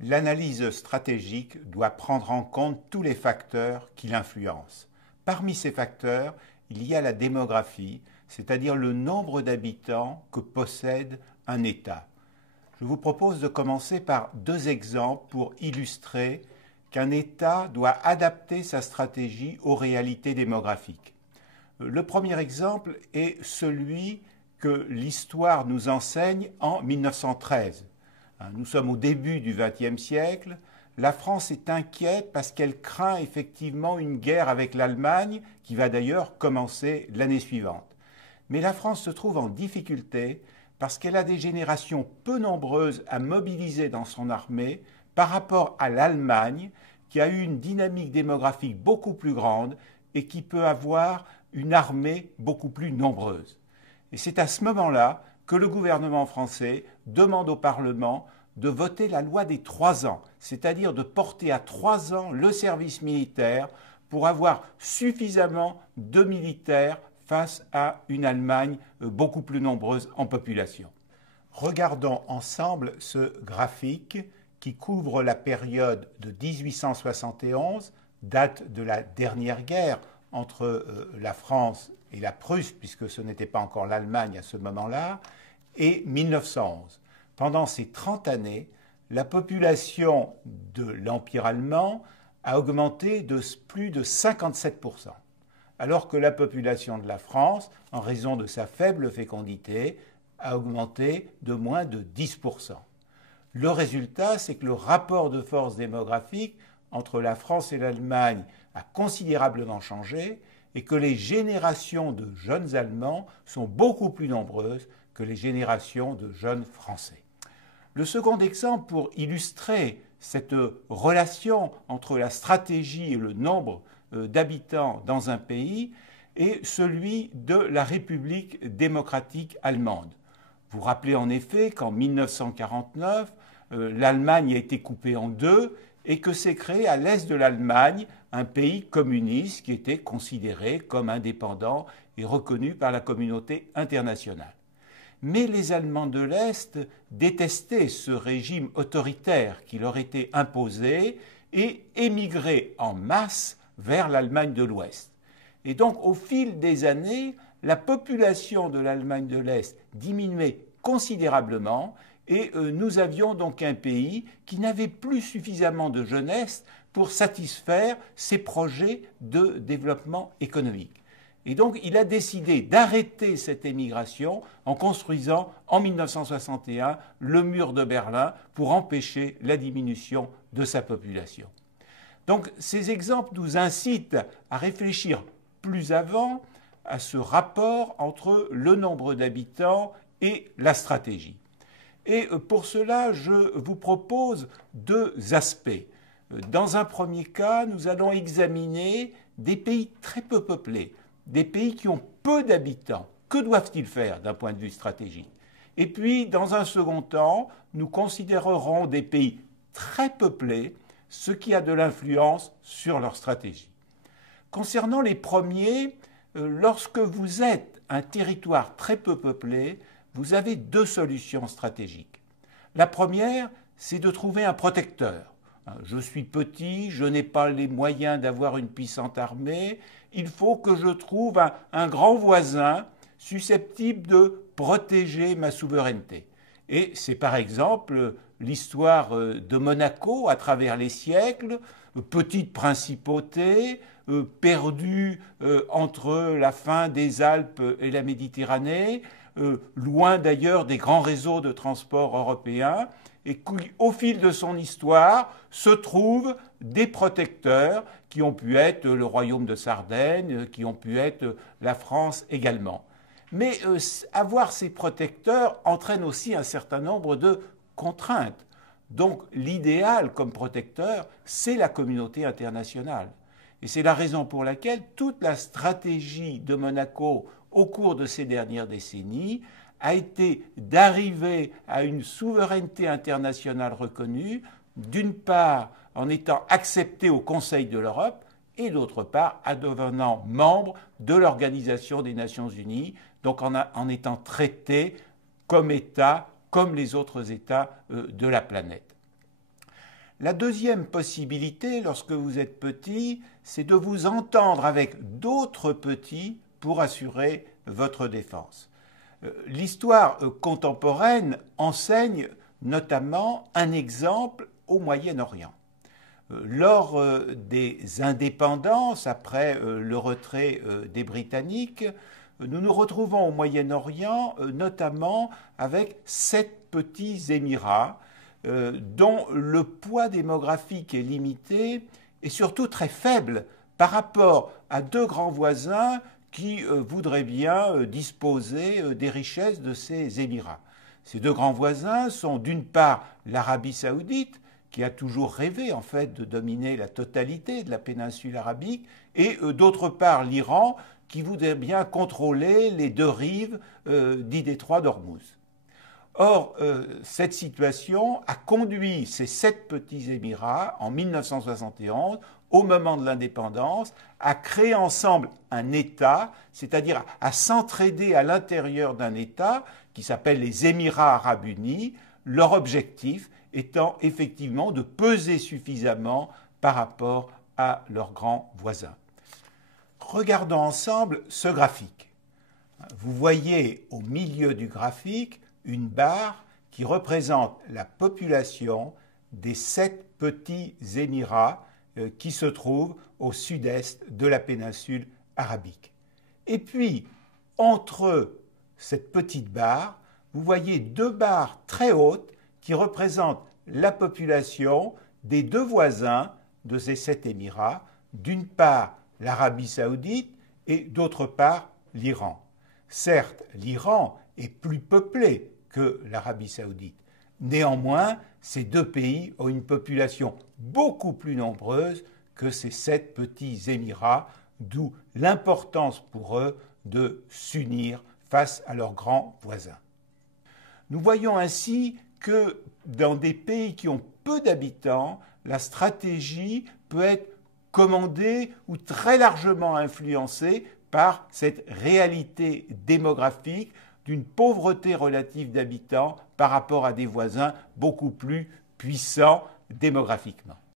L'analyse stratégique doit prendre en compte tous les facteurs qui l'influencent. Parmi ces facteurs, il y a la démographie, c'est-à-dire le nombre d'habitants que possède un État. Je vous propose de commencer par deux exemples pour illustrer qu'un État doit adapter sa stratégie aux réalités démographiques. Le premier exemple est celui que l'histoire nous enseigne en 1913. Nous sommes au début du XXe siècle. La France est inquiète parce qu'elle craint effectivement une guerre avec l'Allemagne qui va d'ailleurs commencer l'année suivante. Mais la France se trouve en difficulté parce qu'elle a des générations peu nombreuses à mobiliser dans son armée par rapport à l'Allemagne qui a eu une dynamique démographique beaucoup plus grande et qui peut avoir une armée beaucoup plus nombreuse. Et c'est à ce moment-là que le gouvernement français demande au Parlement de voter la loi des 3 ans, c'est-à-dire de porter à 3 ans le service militaire pour avoir suffisamment de militaires face à une Allemagne beaucoup plus nombreuse en population. Regardons ensemble ce graphique qui couvre la période de 1871, date de la dernière guerre entre la France et la Prusse, puisque ce n'était pas encore l'Allemagne à ce moment-là, et 1911. Pendant ces 30 années, la population de l'Empire allemand a augmenté de plus de 57%, alors que la population de la France, en raison de sa faible fécondité, a augmenté de moins de 10%. Le résultat, c'est que le rapport de force démographique entre la France et l'Allemagne a considérablement changé et que les générations de jeunes Allemands sont beaucoup plus nombreuses que les générations de jeunes Français. Le second exemple pour illustrer cette relation entre la stratégie et le nombre d'habitants dans un pays est celui de la République démocratique allemande. Vous vous rappelez en effet qu'en 1949, l'Allemagne a été coupée en deux et que s'est créé à l'est de l'Allemagne un pays communiste qui était considéré comme indépendant et reconnu par la communauté internationale. Mais les Allemands de l'Est détestaient ce régime autoritaire qui leur était imposé et émigraient en masse vers l'Allemagne de l'Ouest. Et donc, au fil des années, la population de l'Allemagne de l'Est diminuait considérablement et nous avions donc un pays qui n'avait plus suffisamment de jeunesse pour satisfaire ses projets de développement économique. Et donc, il a décidé d'arrêter cette émigration en construisant en 1961 le mur de Berlin pour empêcher la diminution de sa population. Donc, ces exemples nous incitent à réfléchir plus avant à ce rapport entre le nombre d'habitants et la stratégie. Et pour cela, je vous propose deux aspects. Dans un premier cas, nous allons examiner des pays très peu peuplés, des pays qui ont peu d'habitants. Que doivent-ils faire d'un point de vue stratégique? Et puis, dans un second temps, nous considérerons des pays très peuplés, ce qui a de l'influence sur leur stratégie. Concernant les premiers, lorsque vous êtes un territoire très peu peuplé, vous avez deux solutions stratégiques. La première, c'est de trouver un protecteur. Je suis petit, je n'ai pas les moyens d'avoir une puissante armée, il faut que je trouve un grand voisin susceptible de protéger ma souveraineté. Et c'est par exemple l'histoire de Monaco à travers les siècles, petite principauté, perdue entre la fin des Alpes et la Méditerranée, loin d'ailleurs des grands réseaux de transport européens, et qui, au fil de son histoire, se trouvent des protecteurs qui ont pu être le royaume de Sardaigne, qui ont pu être la France également. Mais avoir ces protecteurs entraîne aussi un certain nombre de contraintes. Donc l'idéal comme protecteur, c'est la communauté internationale. Et c'est la raison pour laquelle toute la stratégie de Monaco au cours de ces dernières décennies a été d'arriver à une souveraineté internationale reconnue, d'une part en étant accepté au Conseil de l'Europe et d'autre part en devenant membre de l'Organisation des Nations Unies, donc en étant traité comme État, comme les autres États de la planète. La deuxième possibilité, lorsque vous êtes petit, c'est de vous entendre avec d'autres petits pour assurer votre défense. L'histoire contemporaine enseigne notamment un exemple au Moyen-Orient. Lors des indépendances, après le retrait des Britanniques, nous nous retrouvons au Moyen-Orient notamment avec 7 petits émirats dont le poids démographique est limité et surtout très faible par rapport à 2 grands voisins qui voudraient bien disposer des richesses de ces émirats. Ces 2 grands voisins sont d'une part l'Arabie saoudite, qui a toujours rêvé en fait de dominer la totalité de la péninsule arabique, et d'autre part l'Iran, qui voudrait bien contrôler les 2 rives du détroit d'Ormuz. Or, cette situation a conduit ces 7 petits émirats, en 1971, au moment de l'indépendance, à créer ensemble un État, c'est-à-dire à s'entraider à l'intérieur d'un État qui s'appelle les Émirats arabes unis, leur objectif étant effectivement de peser suffisamment par rapport à leurs grands voisins. Regardons ensemble ce graphique. Vous voyez au milieu du graphique une barre qui représente la population des 7 petits émirats qui se trouvent au sud-est de la péninsule arabique. Et puis, entre cette petite barre, vous voyez 2 barres très hautes qui représentent la population des 2 voisins de ces 7 émirats, d'une part l'Arabie saoudite et d'autre part l'Iran. Certes, l'Iran est plus peuplé que l'Arabie saoudite. Néanmoins, ces 2 pays ont une population beaucoup plus nombreuse que ces 7 petits émirats, d'où l'importance pour eux de s'unir face à leurs grands voisins. Nous voyons ainsi que dans des pays qui ont peu d'habitants, la stratégie peut être commandée ou très largement influencée par cette réalité démographique d'une pauvreté relative d'habitants par rapport à des voisins beaucoup plus puissants démographiquement.